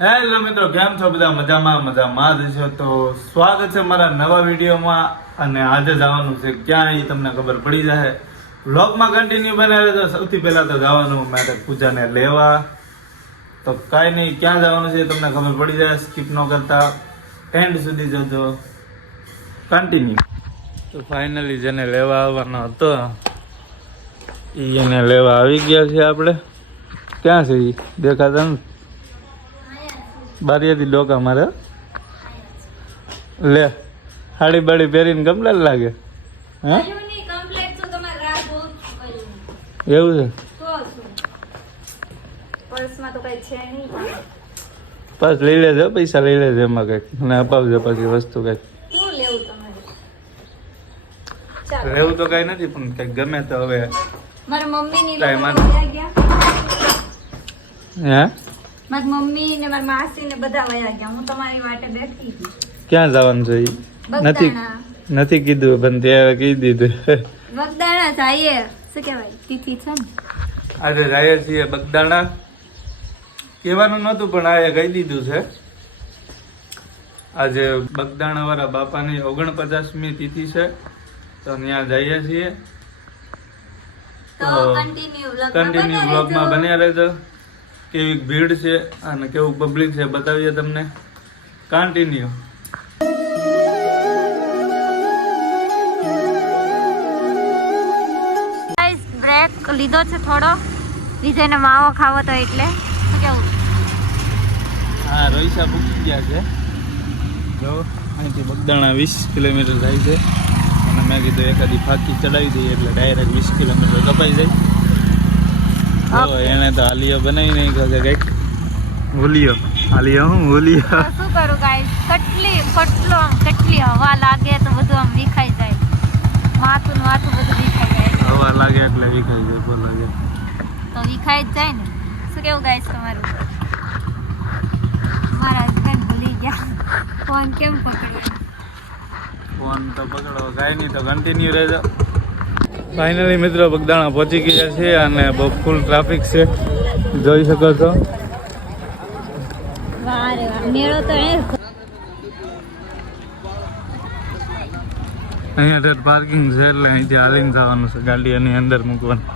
Hello મિત્રો, કેમ છો? બધા મજામાં મજામાં જ છો? તો સ્વાગત છે મારા નવા વિડીયોમાં અને આજે જવાનું છે ક્યાં એ તમને ખબર પડી જાય વ્લોગમાં કન્ટિન્યુ બને તો સૌથી પહેલાં તો જવાનું મારે પૂજાને લેવા. તો કાંઈ નહીં, ક્યાં જવાનું છે એ તમને ખબર પડી જાય સ્કીપ ન કરતા. એન્ડ સુધી જજો. કન્ટિન્યુ તો ફાઇનલી જેને લેવા આવવાનો હતો એને લેવા આવી ગયા છે આપણે. ક્યાં છે એ દેખાતા નથી? બારીયાથી ડોક મારે લે હાડી બાડી પહેરીને કમ્પ્લેટ લાગે. હા? એવું છે? બસ લઈ લેજો પૈસા લઈ લેજો એમાં કંઈક. અને અપાવજો પછી વસ્તુ કંઈક. રહેવું તો કઈ નથી પણ કંઈક ગમે તો હવે. મારા મમ્મી ની હે? મારી મમ્મી ને મારી માસી ને બધા વયા ગયા. હું તમારી વાટે બેઠી હતી. ક્યાં જવાનું છે નથી નથી કીધું પણ ત્યારે કહી દીધું. બગદાણા જઈએ. શું કહેવાય? તિથિ છે ને. આજે જઈએ છીએ બગદાણા. કહેવાનું નહોતું પણ આ કહી દીધું છે. આજે બગદાણા વાળા બાપાની ઓગણપચાસમી તિથિ છે તો ત્યાં જઈએ છીએ. તો તો કન્ટિન્યુ કન્ટિન્યુ બ્લોગમાં બન્યા રહેજો. કેવી ભીડ છે અને કેવું પબ્લિક છે બતાવીએ તમને. કન્ટિન્યુ બ્રેક લીધો છે થોડો. વિજયને માવો ખાવો તો એટલે. શું કેવું? હા રોઈસા પૂકી ગયા છે. જો અહીંથી બગદાણા વીસ કિલોમીટર થાય છે. અને મેં કીધું એકાદી ફાકી ચડાવી દઈએ એટલે ડાયરેક્ટ વીસ કિલોમીટર કપાઈ જાય. એને તો આલિયો બનાવી નહીં કહે કંઈક. ભૂલિયો આલિયો હું ભૂલિયો શું કરું ગાઈસ કેટલી કેટલો આમ કેટલી હવા લાગે તો બધું આમ વિખાઈ જાય. માથું માથું બધું વિખાઈ જાય. હવા લાગે એટલે વિખાઈ જાય બોલો તો વિખાઈ જ જાય ને. શું કેવું ગાઈસ તમારું? મારા હસબન્ડ ભૂલી ગયા. ફોન કેમ પકડ્યો? ફોન તો પકડો કાંઈ નહીં તો કન્ટિન્યુ રહેજો. ફાઇનલી મિત્રો બગદાણા પહોંચી ગયા છે અને બહુ ફૂલ ટ્રાફિક છે. જોઈ શકો છો. અહીંયા પાર્કિંગ છે એટલે અહીંથી હાલીને જવાનું છે ગાડી એની અંદર મૂકવાનું.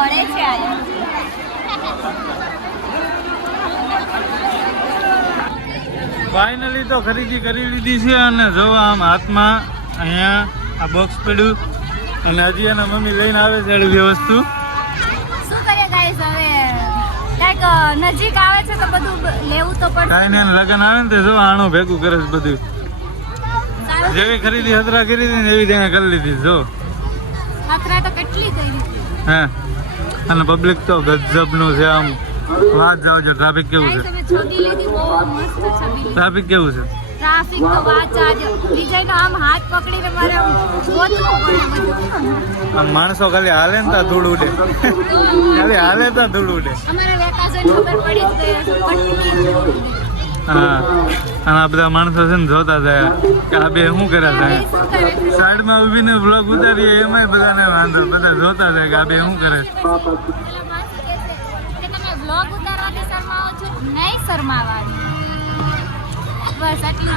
મળે છે ફાઇનલી તો ખરીદી કરી લીધી છે અને જો આમ હાથમાં અહીંયા આ બોક્સ પડ્યું અને હજી એના મમ્મી લઈને આવે છે એવી વસ્તુ. શું કરીએ ગાઈસ હવે કાંઈક નજીક આવે છે તો બધું લેવું તો પડશે. કાંઈ ને લગન આવે ને તો જો આણો ભેગું કરે છે બધું. જેવી ખરીદી હતરા કરી હતી ને એવી તેને કરી લીધી જો. હતરા તો કેટલી કરી હે. અને પબ્લિક તો ગજબનું છે આમ. વાત જાવ છો ટ્રાફિક કેવું છે? ટ્રાફિક કેવું છે? ટ્રાફિક તો વાત આજે વિજયનો આમ હાથ પકડીને મારે માણસો ખાલી હાલે ને ત્યાં ધૂળ ઉડે. ખાલી હાલે ત્યાં ધૂળ ઉડે. અમારા વેકાશન ખબર પડી જ ગઈ હશે પટ્ટી હા અને આ બધા માણસો છે ને જોતા જાય કે આ બે શું કરે છે? સાઈડમાં ઊભીને બ્લોગ ઉતારીએ એમાંય બધાને વાંધો. બધા જોતા જાય કે આ બે શું કરે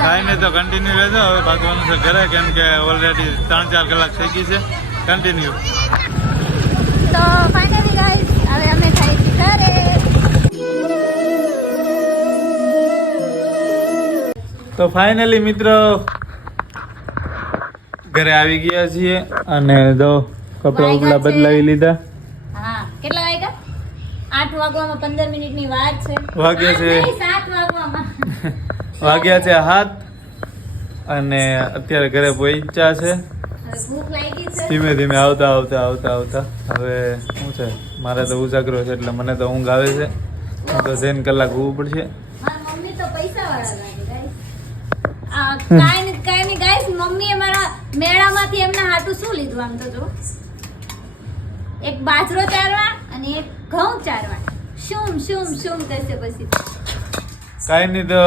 કાંઈ નહીં તો કન્ટિન્યુ રહેજો. હવે ભાગવાનું છે ઘરે કેમ કે ઓલરેડી ત્રણ ચાર કલાક થઈ ગઈ છે. કન્ટિન્યુ તો તો ફાઇનલી મિત્રો ઘરે આવી ગયા છીએ અને જો કપડા ઉપડા બદલાવી લીધા. હા કેટલા વાગ્યા? આઠ વાગવામાં પંદર મિનિટની વાત છે. વાગ્યા છે. સાત વાગવામાં. વાગ્યા છે હાથ અને અત્યારે ઘરે પહોંચ્યા છે. ધીમે ધીમે આવતા આવતા આવતા આવતા. હવે શું છે? મારે તો ઉજાગરો છે એટલે મને તો ઊંઘ આવે છે. તો જઈને કલાક ઊભું પડશે મારી મમ્મી તો પૈસા વાળા લાગે guys. આ કાંઈ ને કાઈ નહીં ગાઈસ મમ્મીએ મારા મેળામાંથી એમના હાટુ શું લીધું આમ તો જો. એક બાજરો ચારવા અને એક ઘઉં ચારવા. શું શું શું કહેશે પછી. કાઈ નહીં તો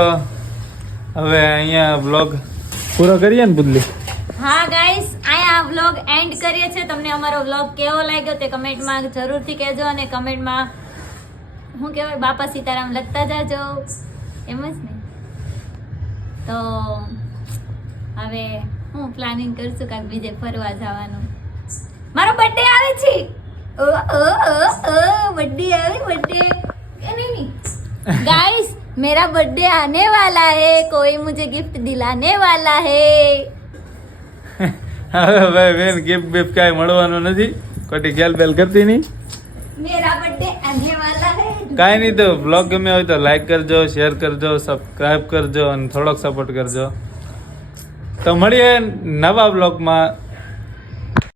હવે અહીંયા બ્લોગ પૂરો કરીએ ને બુદલી હા ગાઈસ અહીંયા આ વ્લોગ એન્ડ કરીએ છીએ. તમને અમારો વ્લોગ કેવો લાગ્યો તે કમેન્ટમાં જરૂરથી કહેજો અને કમેન્ટમાં હું કહેવાય બાપા સીતારામ લખતા જાજો. એમ જ ને. તો હવે હું પ્લાનિંગ કરશું કાંઈક બીજે ફરવા જવાનું મારો બર્થડે આવે છે ઓ ઓ ઓ ઓ બર્થડે આવે બર્થડે એ નહીં નહીં गाइस मेरा बर्थडे आने वाला है कोई मुझे गिफ्ट दिलाने वाला है હવે ભાઈ બેન ગિફ્ટ બિફ્ટ કાંઈ મળવાનું નથી ખોટી ખ્યાલ બેલ કરતી નહીં मेरा बर्थडे आने वाला है કાંઈ નહીં તો બ્લોગ ગમે હોય તો લાઈક કરજો શેર કરજો સબસ્ક્રાઈબ કરજો અને થોડોક સપોર્ટ કરજો તો મળીએ નવા બ્લોગમાં